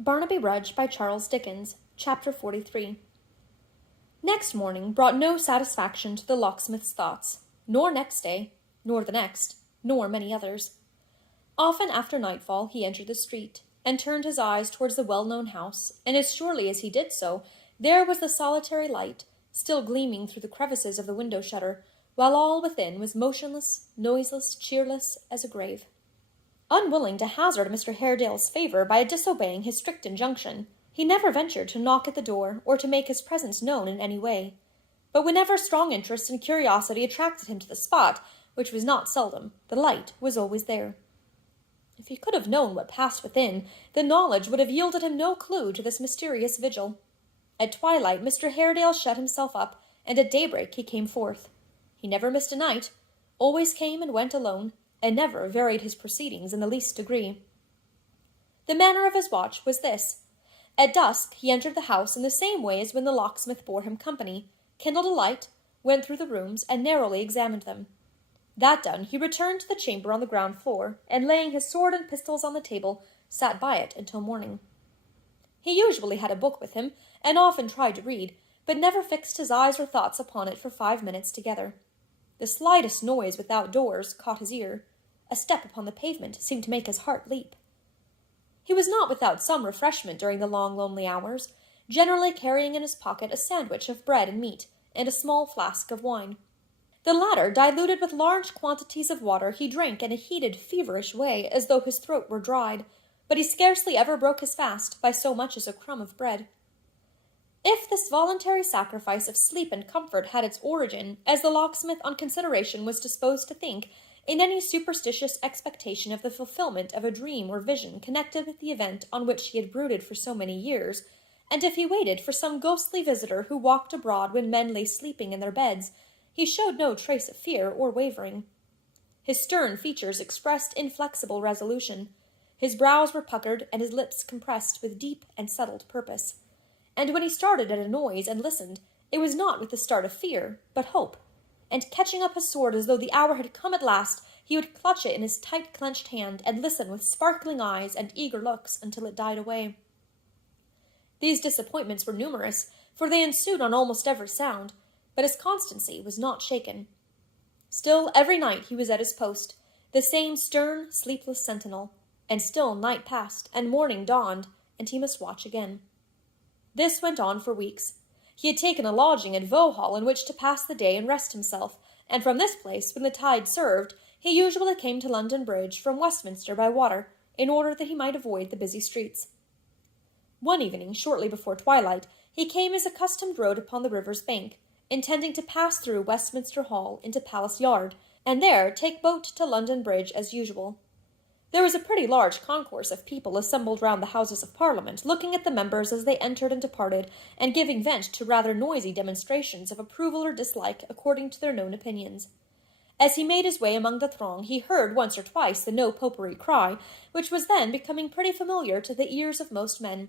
Barnaby Rudge by Charles Dickens, Chapter 43. Next morning brought no satisfaction to the locksmith's thoughts, nor next day, nor the next, nor many others. Often after nightfall he entered the street, and turned his eyes towards the well-known house, and as surely as he did so, there was the solitary light, still gleaming through the crevices of the window-shutter, while all within was motionless, noiseless, cheerless as a grave. Unwilling to hazard Mr. Haredale's favour by disobeying his strict injunction, he never ventured to knock at the door or to make his presence known in any way. But whenever strong interest and curiosity attracted him to the spot, which was not seldom, the light was always there. If he could have known what passed within, the knowledge would have yielded him no clue to this mysterious vigil. At twilight Mr. Haredale shut himself up, and at daybreak he came forth. He never missed a night, always came and went alone, and never varied his proceedings in the least degree. The manner of his watch was this. At dusk he entered the house in the same way as when the locksmith bore him company, kindled a light, went through the rooms, and narrowly examined them. That done, he returned to the chamber on the ground floor, and laying his sword and pistols on the table, sat by it until morning. He usually had a book with him, and often tried to read, but never fixed his eyes or thoughts upon it for 5 minutes together. The slightest noise without doors caught his ear. A step upon the pavement seemed to make his heart leap. He was not without some refreshment during the long, lonely hours, generally carrying in his pocket a sandwich of bread and meat, and a small flask of wine. The latter, diluted with large quantities of water, he drank in a heated, feverish way, as though his throat were dried, but he scarcely ever broke his fast by so much as a crumb of bread. If this voluntary sacrifice of sleep and comfort had its origin, as the locksmith on consideration was disposed to think, in any superstitious expectation of the fulfillment of a dream or vision connected with the event on which he had brooded for so many years, and if he waited for some ghostly visitor who walked abroad when men lay sleeping in their beds, he showed no trace of fear or wavering. His stern features expressed inflexible resolution. His brows were puckered and his lips compressed with deep and settled purpose. And when he started at a noise and listened, it was not with the start of fear, but hope. And catching up his sword as though the hour had come at last, he would clutch it in his tight-clenched hand and listen with sparkling eyes and eager looks until it died away. These disappointments were numerous, for they ensued on almost every sound, but his constancy was not shaken. Still, every night he was at his post, the same stern, sleepless sentinel, and still night passed, and morning dawned, and he must watch again. This went on for weeks. He had taken a lodging at Vauxhall in which to pass the day and rest himself, and from this place, when the tide served, he usually came to London Bridge from Westminster by water, in order that he might avoid the busy streets. One evening, shortly before twilight, he came his accustomed road upon the river's bank, intending to pass through Westminster Hall into Palace Yard, and there take boat to London Bridge as usual. There was a pretty large concourse of people assembled round the Houses of Parliament, looking at the members as they entered and departed, and giving vent to rather noisy demonstrations of approval or dislike according to their known opinions. As he made his way among the throng, he heard once or twice the No Popery cry, which was then becoming pretty familiar to the ears of most men.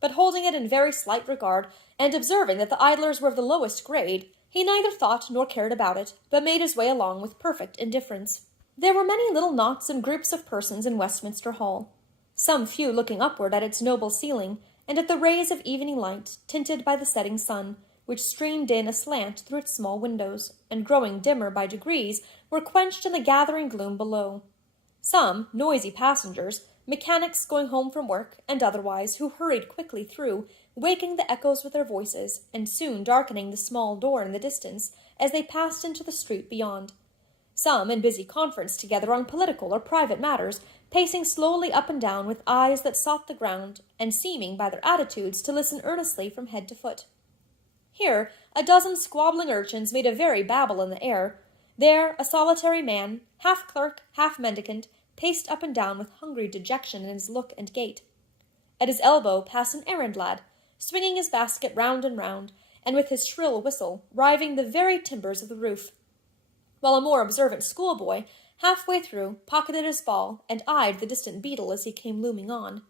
But holding it in very slight regard, and observing that the idlers were of the lowest grade, he neither thought nor cared about it, but made his way along with perfect indifference. There were many little knots and groups of persons in Westminster Hall, some few looking upward at its noble ceiling, and at the rays of evening light, tinted by the setting sun, which streamed in aslant through its small windows, and growing dimmer by degrees, were quenched in the gathering gloom below. Some, noisy passengers, mechanics going home from work, and otherwise, who hurried quickly through, waking the echoes with their voices, and soon darkening the small door in the distance, as they passed into the street beyond. Some in busy conference together on political or private matters, pacing slowly up and down with eyes that sought the ground, and seeming by their attitudes to listen earnestly from head to foot. Here, a dozen squabbling urchins made a very babel in the air. There, a solitary man, half clerk, half mendicant, paced up and down with hungry dejection in his look and gait. At his elbow passed an errand lad, swinging his basket round and round, and with his shrill whistle riving the very timbers of the roof, while a more observant schoolboy, half-way through, pocketed his ball, and eyed the distant beadle as he came looming on.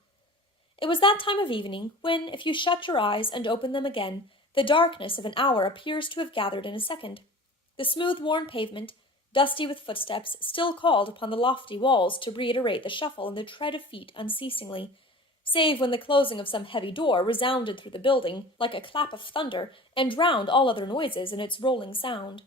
It was that time of evening when, if you shut your eyes and open them again, the darkness of an hour appears to have gathered in a second. The smooth-worn pavement, dusty with footsteps, still called upon the lofty walls to reiterate the shuffle and the tread of feet unceasingly. save when the closing of some heavy door resounded through the building like a clap of thunder and drowned all other noises in its rolling sound.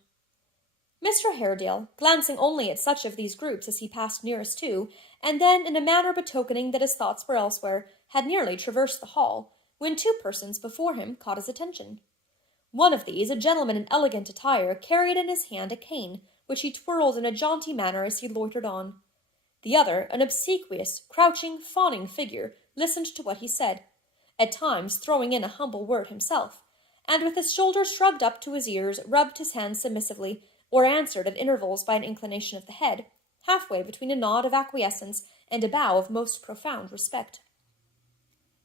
Mr. Haredale, glancing only at such of these groups as he passed nearest to, and then in a manner betokening that his thoughts were elsewhere, had nearly traversed the hall, when two persons before him caught his attention. One of these, a gentleman in elegant attire, carried in his hand a cane, which he twirled in a jaunty manner as he loitered on. The other, an obsequious, crouching, fawning figure, listened to what he said, at times throwing in a humble word himself, and with his shoulders shrugged up to his ears, rubbed his hands submissively, or answered at intervals by an inclination of the head, halfway between a nod of acquiescence and a bow of most profound respect.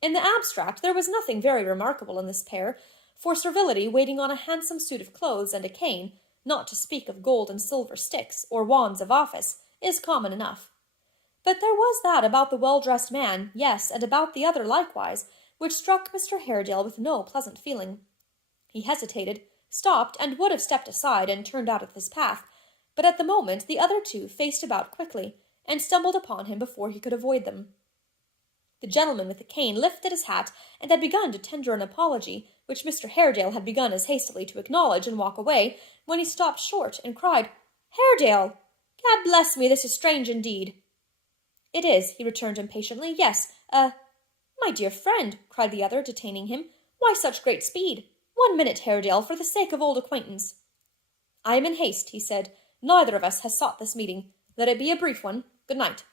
In the abstract, there was nothing very remarkable in this pair, for servility waiting on a handsome suit of clothes and a cane, not to speak of gold and silver sticks, or wands of office, is common enough. But there was that about the well-dressed man, yes, and about the other likewise, which struck Mr. Haredale with no pleasant feeling. He hesitated, stopped, and would have stepped aside and turned out of his path, but at the moment the other two faced about quickly, and stumbled upon him before he could avoid them. The gentleman with the cane lifted his hat, and had begun to tender an apology, which Mr. Haredale had begun as hastily to acknowledge and walk away, when he stopped short, and cried, "Haredale! God bless me, this is strange indeed." "It is," he returned impatiently. "Yes, my dear friend," cried the other, detaining him, "why such great speed? 1 minute, Haredale, for the sake of old acquaintance." "I am in haste," he said. "Neither of us has sought this meeting. Let it be a brief one. Good night."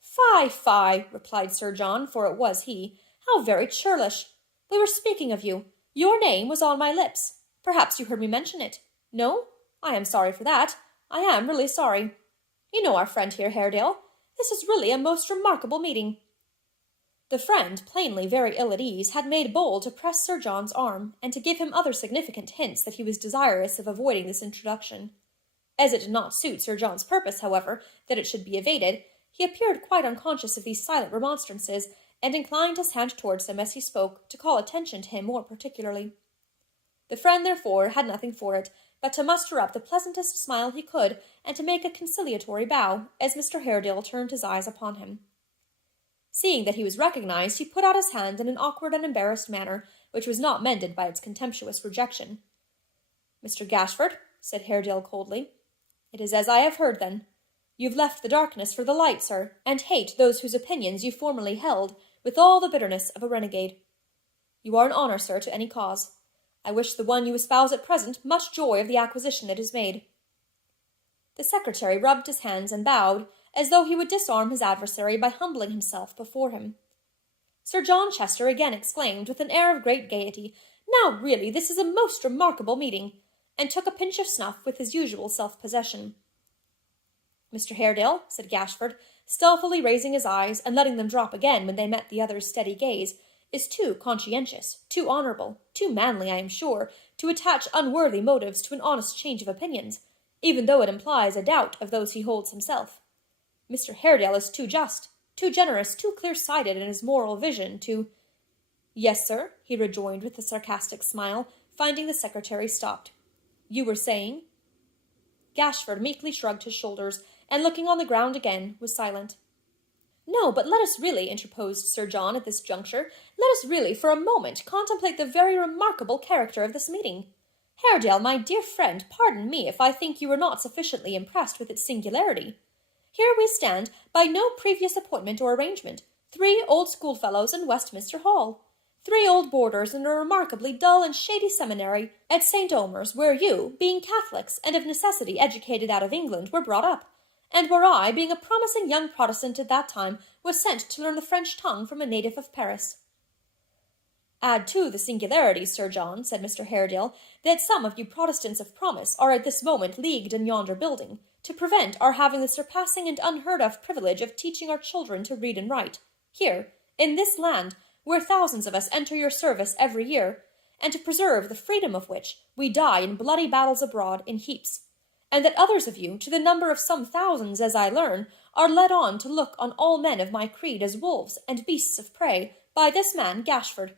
"Fie, fie," replied Sir John, for it was he. "How very churlish! We were speaking of you. Your name was on my lips. Perhaps you heard me mention it. No? I am sorry for that. I am really sorry. You know our friend here, Haredale. This is really a most remarkable meeting." The friend, plainly very ill at ease, had made bold to press Sir John's arm, and to give him other significant hints that he was desirous of avoiding this introduction. As it did not suit Sir John's purpose, however, that it should be evaded, he appeared quite unconscious of these silent remonstrances, and inclined his hand towards them as he spoke, to call attention to him more particularly. The friend, therefore, had nothing for it but to muster up the pleasantest smile he could, and to make a conciliatory bow, as Mr. Haredale turned his eyes upon him. Seeing that he was recognized, he put out his hand in an awkward and embarrassed manner, which was not mended by its contemptuous rejection. "Mr. Gashford," said Haredale coldly, "it is as I have heard, then. You've left the darkness for the light, sir, and hate those whose opinions you formerly held, with all the bitterness of a renegade. You are an honour, sir, to any cause. I wish the one you espouse at present much joy of the acquisition it has made." The secretary rubbed his hands and bowed, as though he would disarm his adversary by humbling himself before him. Sir John Chester again exclaimed, with an air of great gaiety, "Now really this is a most remarkable meeting," and took a pinch of snuff with his usual self-possession. "Mr. Haredale," said Gashford, stealthily raising his eyes, and letting them drop again when they met the other's steady gaze, "is too conscientious, too honourable, too manly, I am sure, to attach unworthy motives to an honest change of opinions, even though it implies a doubt of those he holds himself. Mr. Haredale is too just, too generous, too clear-sighted in his moral vision to—" "Yes, sir," he rejoined with a sarcastic smile, finding the secretary stopped. "You were saying—" Gashford meekly shrugged his shoulders, and looking on the ground again, was silent. "No, but let us really," interposed Sir John at this juncture, "let us really, for a moment, contemplate the very remarkable character of this meeting. Haredale, my dear friend, pardon me if I think you were not sufficiently impressed with its singularity. Here we stand, by no previous appointment or arrangement, 3 old schoolfellows in Westminster Hall, 3 old boarders in a remarkably dull and shady seminary at St. Omer's, where you, being Catholics and of necessity educated out of England, were brought up, and where I, being a promising young Protestant at that time, was sent to learn the French tongue from a native of Paris. Add to the singularity, Sir John, said Mr. Haredale, that some of you Protestants of promise are at this moment leagued in yonder building, to prevent our having the surpassing and unheard-of privilege of teaching our children to read and write, here, in this land, where thousands of us enter your service every year, and to preserve the freedom of which we die in bloody battles abroad in heaps, and that others of you, to the number of some thousands, as I learn, are led on to look on all men of my creed as wolves and beasts of prey by this man Gashford.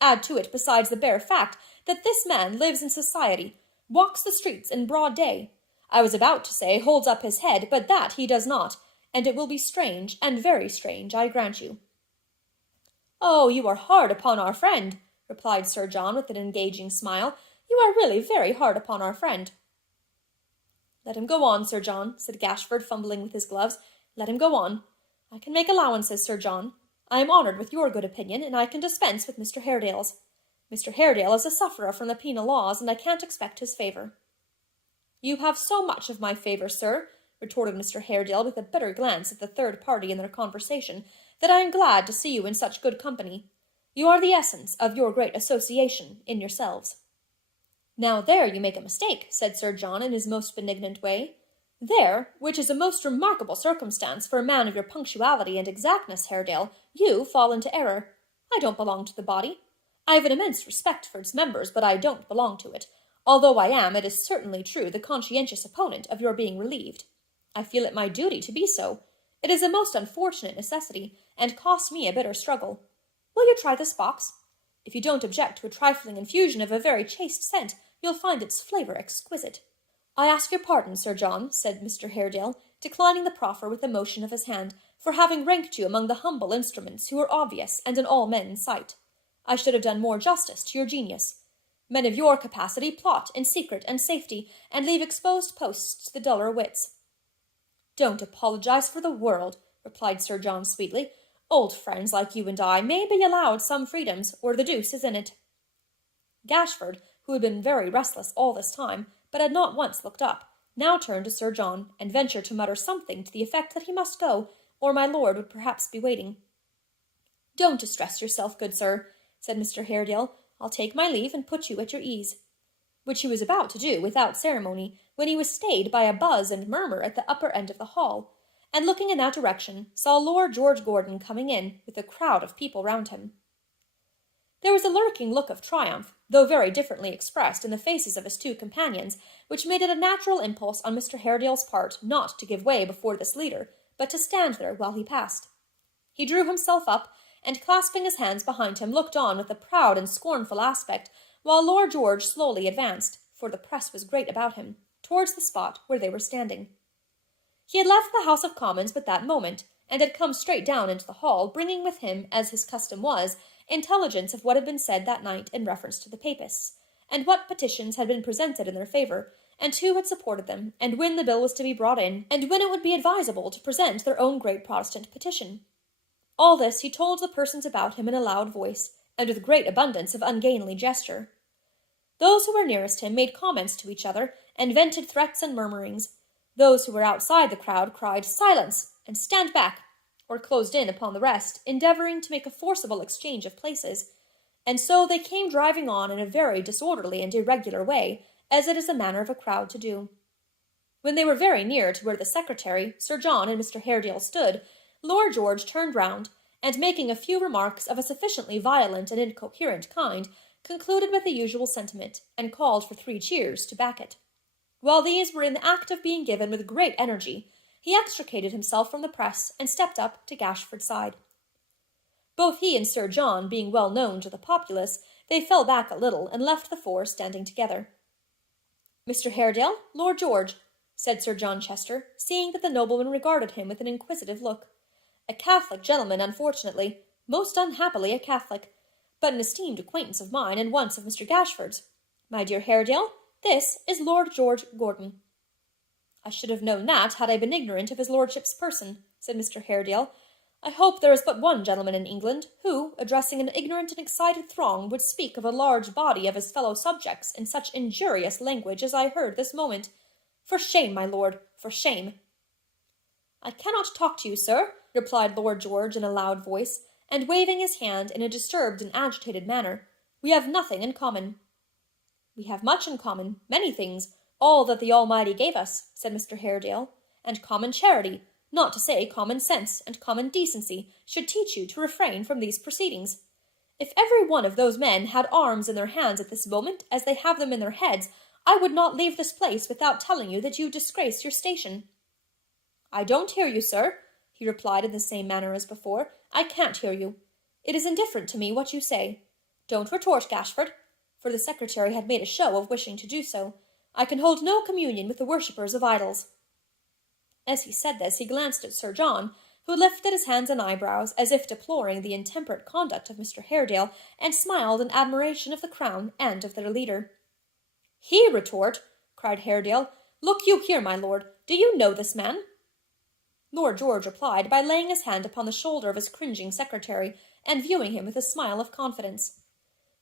Add to it, besides, the bare fact that this man lives in society, walks the streets in broad day. I was about to say holds up his head, but that he does not, and it will be strange, and very strange, I grant you. "Oh, you are hard upon our friend," replied Sir John with an engaging smile. "You are really very hard upon our friend." "Let him go on, Sir John," said Gashford, fumbling with his gloves. "Let him go on. I can make allowances, Sir John. I am honoured with your good opinion, and I can dispense with Mr. Haredale's. Mr. Haredale is a sufferer from the penal laws, and I can't expect his favour." "You have so much of my favour, sir," retorted Mr. Haredale with a bitter glance at the third party in their conversation, "that I am glad to see you in such good company. You are the essence of your great association in yourselves." "Now there you make a mistake," said Sir John in his most benignant way. "There, which is a most remarkable circumstance for a man of your punctuality and exactness, Haredale, you fall into error. I don't belong to the body. I have an immense respect for its members, but I don't belong to it, although I am, it is certainly true, the conscientious opponent of your being relieved. I feel it my duty to be so. It is a most unfortunate necessity, and costs me a bitter struggle. Will you try this box? If you don't object to a trifling infusion of a very chaste scent, you'll find its flavour exquisite." "I ask your pardon, Sir John," said Mr. Haredale, declining the proffer with a motion of his hand, "for having ranked you among the humble instruments who are obvious and in all men's sight. I should have done more justice to your genius. Men of your capacity plot in secret and safety, and leave exposed posts to the duller wits." "Don't apologize for the world," replied Sir John sweetly. "Old friends like you and I may be allowed some freedoms, or the deuce is in it." Gashford, who had been very restless all this time, but had not once looked up, now turned to Sir John, and ventured to mutter something to the effect that he must go, or my lord would perhaps be waiting. "Don't distress yourself, good sir," said Mr. Haredale. "I'll take my leave and put you at your ease," which he was about to do without ceremony, when he was stayed by a buzz and murmur at the upper end of the hall, and looking in that direction, saw Lord George Gordon coming in, with a crowd of people round him. There was a lurking look of triumph, though very differently expressed, in the faces of his two companions, which made it a natural impulse on Mr. Haredale's part not to give way before this leader, but to stand there while he passed. He drew himself up, and clasping his hands behind him, looked on with a proud and scornful aspect, while Lord George slowly advanced, for the press was great about him, towards the spot where they were standing. He had left the House of Commons but that moment, and had come straight down into the hall, bringing with him, as his custom was, intelligence of what had been said that night in reference to the Papists, and what petitions had been presented in their favour, and who had supported them, and when the bill was to be brought in, and when it would be advisable to present their own great Protestant petition. All this he told the persons about him in a loud voice, and with great abundance of ungainly gesture. Those who were nearest him made comments to each other, and vented threats and murmurings. Those who were outside the crowd cried, "Silence!" and "Stand back!" or closed in upon the rest, endeavouring to make a forcible exchange of places, and so they came driving on in a very disorderly and irregular way, as it is the manner of a crowd to do. When they were very near to where the secretary, Sir John, and Mr. Haredale stood, Lord George turned round, and making a few remarks of a sufficiently violent and incoherent kind, concluded with the usual sentiment, and called for 3 cheers to back it. While these were in the act of being given with great energy, he extricated himself from the press, and stepped up to Gashford's side. Both he and Sir John being well known to the populace, they fell back a little, and left the 4 standing together. "Mr. Haredale, Lord George," said Sir John Chester, seeing that the nobleman regarded him with an inquisitive look. "A Catholic gentleman, unfortunately, most unhappily a Catholic, but an esteemed acquaintance of mine, and once of Mr. Gashford's. My dear Haredale, this is Lord George Gordon." "I should have known that, had I been ignorant of his lordship's person," said Mr. Haredale. "I hope there is but one gentleman in England, who, addressing an ignorant and excited throng, would speak of a large body of his fellow subjects in such injurious language as I heard this moment. For shame, my lord, for shame." "I cannot talk to you, sir," replied Lord George in a loud voice, and waving his hand in a disturbed and agitated manner. "We have nothing in common." "We have much in common, many things, all that the Almighty gave us," said Mr. Haredale, "and common charity, not to say common sense and common decency, should teach you to refrain from these proceedings. If every one of those men had arms in their hands at this moment, as they have them in their heads, I would not leave this place without telling you that you disgrace your station." "I don't hear you, sir," he replied in the same manner as before. "I can't hear you. It is indifferent to me what you say. Don't retort, Gashford," for the secretary had made a show of wishing to do so. "I can hold no communion with the worshippers of idols." As he said this, he glanced at Sir John, who lifted his hands and eyebrows as if deploring the intemperate conduct of Mr. Haredale, and smiled in admiration of the crown and of their leader. "He retort!" cried Haredale. "Look you here, my lord, do you know this man?" Lord George replied by laying his hand upon the shoulder of his cringing secretary, and viewing him with a smile of confidence.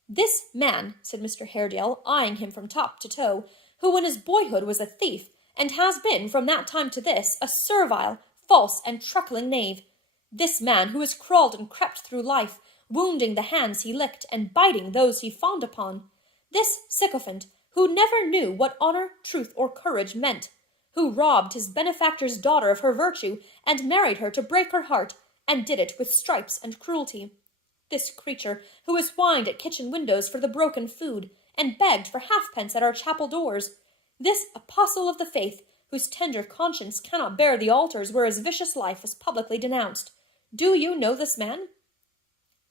"This man," said Mr. Haredale, eyeing him from top to toe, "who in his boyhood was a thief, and has been from that time to this a servile, false, and truckling knave. This man who has crawled and crept through life, wounding the hands he licked, and biting those he fawned upon. This sycophant, who never knew what honor, truth, or courage meant, who robbed his benefactor's daughter of her virtue, and married her to break her heart, and did it with stripes and cruelty. This creature, who has whined at kitchen windows for the broken food, and begged for halfpence at our chapel doors. This apostle of the faith, whose tender conscience cannot bear the altars where his vicious life is publicly denounced. Do you know this man?"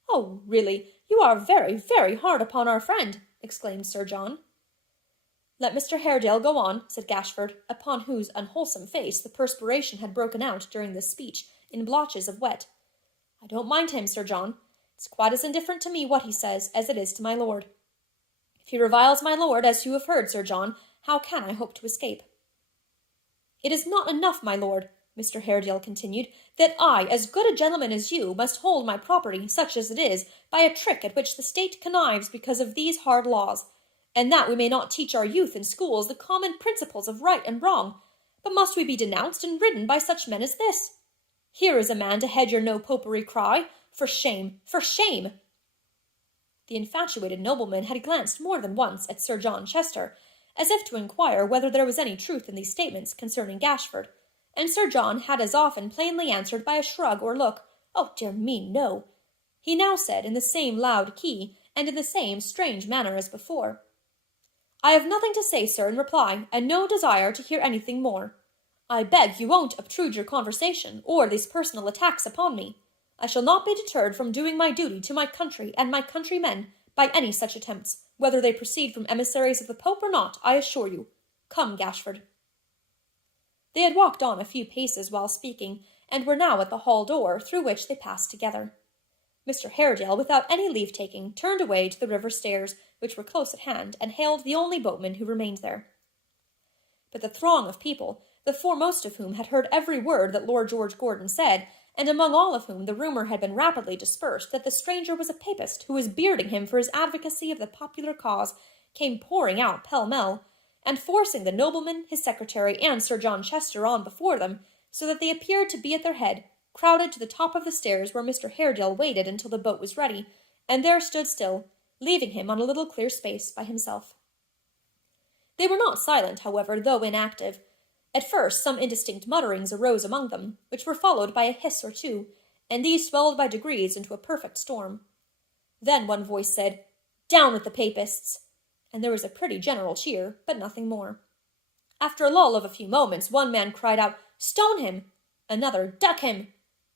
"Oh, really, you are very, very hard upon our friend," exclaimed Sir John. "Let Mr. Haredale go on," said Gashford, upon whose unwholesome face the perspiration had broken out during this speech in blotches of wet. "I don't mind him, Sir John. It's quite as indifferent to me what he says as it is to my lord. If he reviles my lord, as you have heard, Sir John, how can I hope to escape?" "It is not enough, my lord," Mr. Haredale continued, "that I, as good a gentleman as you, must hold my property, such as it is, by a trick at which the state connives because of these hard laws, and that we may not teach our youth in schools the common principles of right and wrong, but must we be denounced and ridden by such men as this? Here is a man to head your no-popery cry. For shame! For shame!" The infatuated nobleman had glanced more than once at Sir John Chester, as if to inquire whether there was any truth in these statements concerning Gashford, and Sir John had as often plainly answered by a shrug or look, "Oh, dear me, no." He now said, in the same loud key, and in the same strange manner as before, "I have nothing to say, sir, in reply, and no desire to hear anything more. I beg you won't obtrude your conversation, or these personal attacks upon me. I shall not be deterred from doing my duty to my country and my countrymen by any such attempts, whether they proceed from emissaries of the Pope or not, I assure you. Come, Gashford." They had walked on a few paces while speaking, and were now at the hall door, through which they passed together. Mr. Haredale, without any leave-taking, turned away to the river stairs, which were close at hand, and hailed the only boatman who remained there. But the throng of people, the foremost of whom had heard every word that Lord George Gordon said, and among all of whom the rumour had been rapidly dispersed that the stranger was a papist who was bearding him for his advocacy of the popular cause, came pouring out pell-mell, and forcing the nobleman, his secretary, and Sir John Chester on before them, so that they appeared to be at their head, crowded to the top of the stairs where Mr. Haredale waited until the boat was ready, and there stood still, leaving him on a little clear space by himself. They were not silent, however, though inactive. At first some indistinct mutterings arose among them, which were followed by a hiss or two, and these swelled by degrees into a perfect storm. Then one voice said, "Down with the papists!" and there was a pretty general cheer, but nothing more. After a lull of a few moments, one man cried out, "Stone him!" Another, "Duck him!"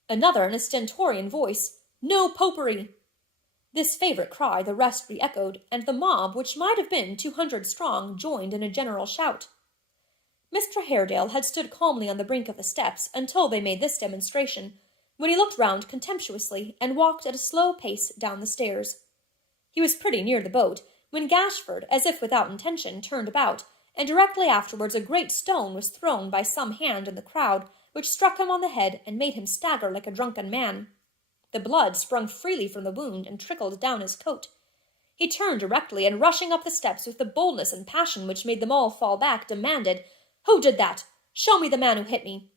Another, in a stentorian voice, "No popery!" This favourite cry the rest re-echoed, and the mob, which might have been 200 strong, joined in a general shout. Mr. Haredale had stood calmly on the brink of the steps until they made this demonstration, when he looked round contemptuously and walked at a slow pace down the stairs. He was pretty near the boat, when Gashford, as if without intention, turned about, and directly afterwards a great stone was thrown by some hand in the crowd, which struck him on the head and made him stagger like a drunken man. The blood sprung freely from the wound and trickled down his coat. He turned directly, and rushing up the steps with the boldness and passion which made them all fall back, demanded, "Who did that? Show me the man who hit me."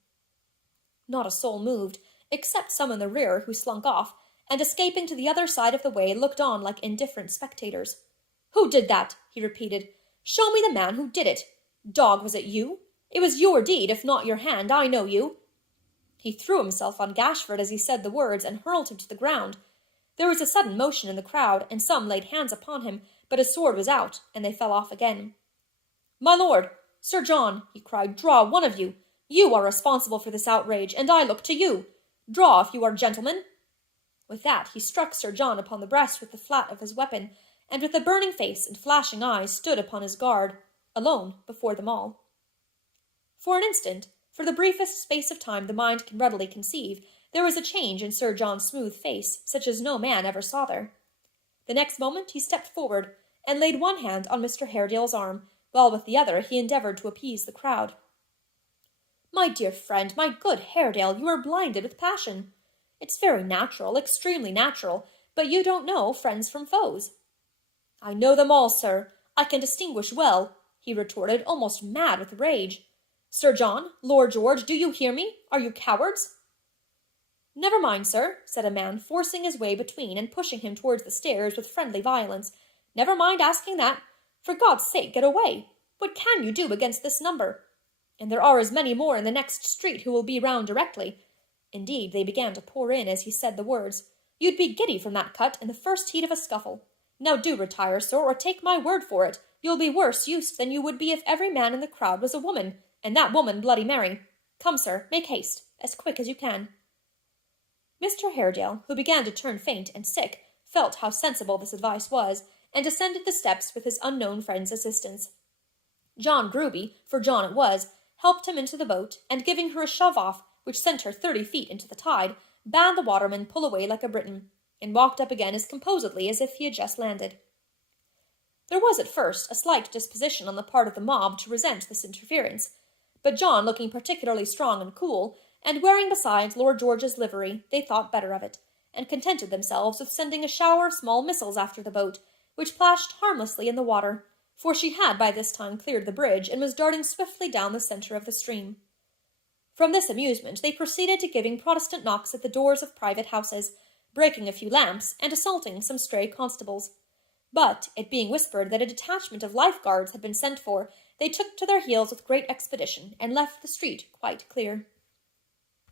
Not a soul moved, except some in the rear who slunk off, and escaping to the other side of the way looked on like indifferent spectators. "Who did that?" he repeated. "Show me the man who did it. Dog, was it you? It was your deed, if not your hand, I know you." He threw himself on Gashford as he said the words, and hurled him to the ground. There was a sudden motion in the crowd, and some laid hands upon him, but his sword was out, and they fell off again. "My lord, Sir John," he cried, "draw, one of you. You are responsible for this outrage, and I look to you. Draw, if you are gentlemen." With that he struck Sir John upon the breast with the flat of his weapon, and with a burning face and flashing eyes stood upon his guard, alone before them all. For an instant, for the briefest space of time the mind can readily conceive, there was a change in Sir John's smooth face, such as no man ever saw there. The next moment he stepped forward, and laid one hand on Mr. Haredale's arm, while with the other he endeavoured to appease the crowd. "My dear friend, my good Haredale, you are blinded with passion. It's very natural, extremely natural, but you don't know friends from foes." "I know them all, sir. I can distinguish well," he retorted, almost mad with rage. "Sir John, Lord George, do you hear me? Are you cowards?" "Never mind, sir," said a man, forcing his way between and pushing him towards the stairs with friendly violence. "Never mind asking that. For God's sake, get away. What can you do against this number? And there are as many more in the next street who will be round directly." Indeed, they began to pour in as he said the words. "You'd be giddy from that cut in the first heat of a scuffle. Now do retire, sir, or take my word for it, you'll be worse used than you would be if every man in the crowd was a woman, and that woman Bloody Mary. Come, sir, make haste, as quick as you can." Mr. Haredale, who began to turn faint and sick, felt how sensible this advice was, and descended the steps with his unknown friend's assistance. John Gruby, for John it was, helped him into the boat, and giving her a shove off, which sent her 30 feet into the tide, bade the waterman pull away like a Briton, and walked up again as composedly as if he had just landed. There was at first a slight disposition on the part of the mob to resent this interference, but John looking particularly strong and cool, and wearing besides Lord George's livery, they thought better of it, and contented themselves with sending a shower of small missiles after the boat, which plashed harmlessly in the water, for she had by this time cleared the bridge and was darting swiftly down the centre of the stream. From this amusement they proceeded to giving Protestant knocks at the doors of private houses, breaking a few lamps, and assaulting some stray constables. But, it being whispered that a detachment of life guards had been sent for, they took to their heels with great expedition, and left the street quite clear.